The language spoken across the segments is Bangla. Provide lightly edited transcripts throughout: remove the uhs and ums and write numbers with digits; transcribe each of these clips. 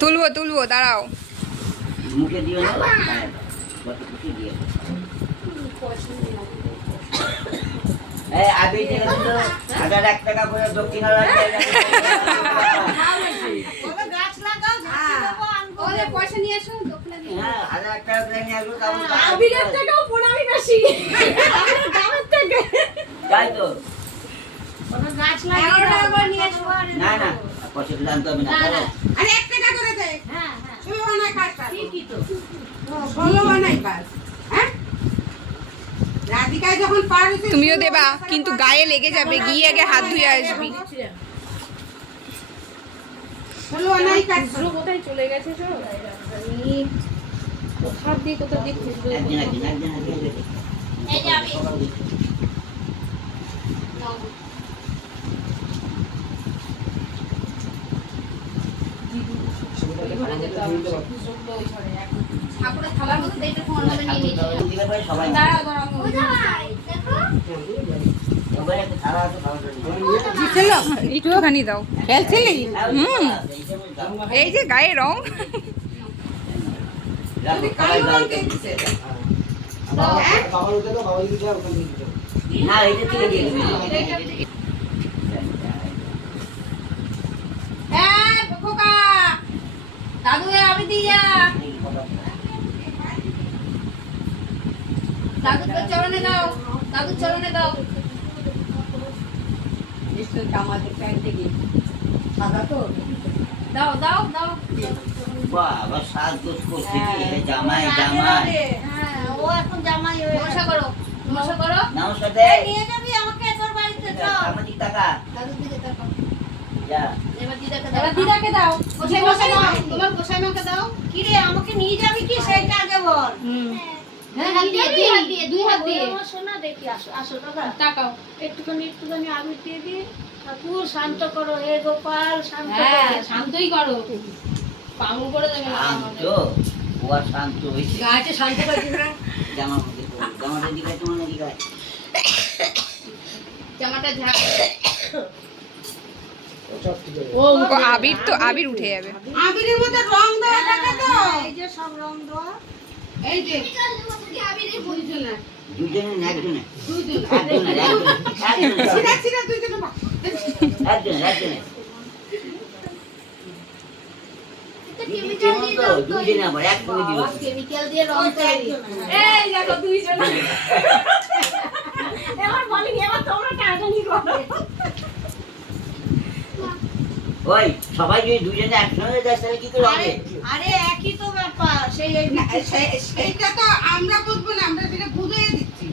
তুলবো তুলবো দাঁড়াও। মুখে দিও না, আগে থেকে ছিল 1001 টাকা করে দক্ষিণালয় পয়সা নিয়ে এসো। হ্যাঁ 1001 টাকা করে নিয়ে আসবো। আবিরের থেকেও পুরামি বেশি দামের থেকে। তাই তো গাছ লাগিয়ে নিয়ে এসো। না না পয়সা দিলাম তো আমি না করো। আরে 1 টাকা করে দে। হ্যাঁ হ্যাঁ তুমি বানাই কাজটা ঠিকই তো ভালো বানাই কাজ। হ্যাঁ রাধিকায় যখন পার হইছে তুমিও দেবা, কিন্তু গায়ে লেগে যাবে, গিয়ে আগে হাত ধুয়ে আসবি। ভালো বানাই কাজ। কোথায় চলে গেছে সব? আমি কোথা দিয়ে খুঁজবো? একদিন এই যে আমি ঠাকুরের থালার মধ্যে দেখে ফোন করে নিয়ে নিয়েছি। দিলে পরে সবাই দাঁড়াও দাঁড়াও দেখো সবাই একটা থালা আছে খাওয়ার জন্য। দিছিল একটুখানি দাও। খেলছিলি? হুম। এই যে গায়ে রং। রাখো, সবাই দাও। না এইটা থেকে দিয়ে দিবি। হ্যাঁ খোকা দাদু আমি দিয়া দাদুর চরণে দাও, দাদুর চরণে দাও। দাও দাও দাও। বাবা সাজগোজ করছে কি এটা জামাই জামাই। হ্যাঁ ও এখন জামাই হয়ে নমস্কার করো, নমস্কার করো। নমস্কার দে। নিয়ে যাবি আমাকে তোর বাড়িতে চল। সামাজিক টাকা দাদুর দিকে তাকাও। যা। এবার দিদাকে দাও। গোসাই মাকে দাও। তোমার গোসাই মাকে দাও। কি রে আমাকে নিয়ে যাবি কি সেইটা আগে বল। হ্যাঁ হাত দিয়ে দুই হাত দিয়ে আমার সোনা দেখি আসো আসো দাদা তাকাও একটুখানি আবির দিয়ে দি ঠাকুর শান্ত করো হে গোপাল শান্ত করো। হ্যাঁ শান্তই করো পাগল করে দেবে না শান্ত ও আর শান্ত হইছে গাছে শান্ত করছিস না জামা মধ্যে জামাটা দিকে তোমার দিকে জামাটা ঝাড় ও আবির তো আবির উঠে যাবে। আবিরের মধ্যে রং দেওয়া থাকে তো। এই যে সব রং দেওয়া এই যে আবিরের বুঝছো না দুজনে না একজনে দুইজন একজনে ছিড়া ছিড়া দুইজনে একজনে দুজনে আবার এক করে দিল কেমিক্যাল দিয়ে রং তৈরি এই দেখো দুইজন এবার বলি এবার তোমরা টানাটানি করো ওই সবাই যদি দুজনে একসঙ্গে যায় তাহলে কি করে হবে? আরে একই তো ব্যাপার সেই সেইটা তো আমরা বুঝবো না, আমরা সেটা বুঝিয়ে দিচ্ছি।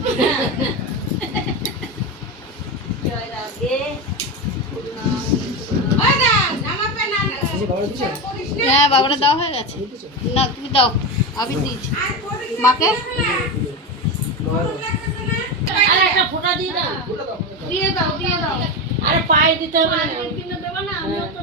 জয় রাগে ওই না জামা প্যান্ট হ্যাঁ বাবারা দেওয়া হয়ে গেছে না তুমি দাও আমি দিয়েছি মাকে আরে একটা ফোঁটা দিয়ে দাও দিয়ে দাও আরে পায়ে দিতে হবে না কিনে দেবে না আমিও তো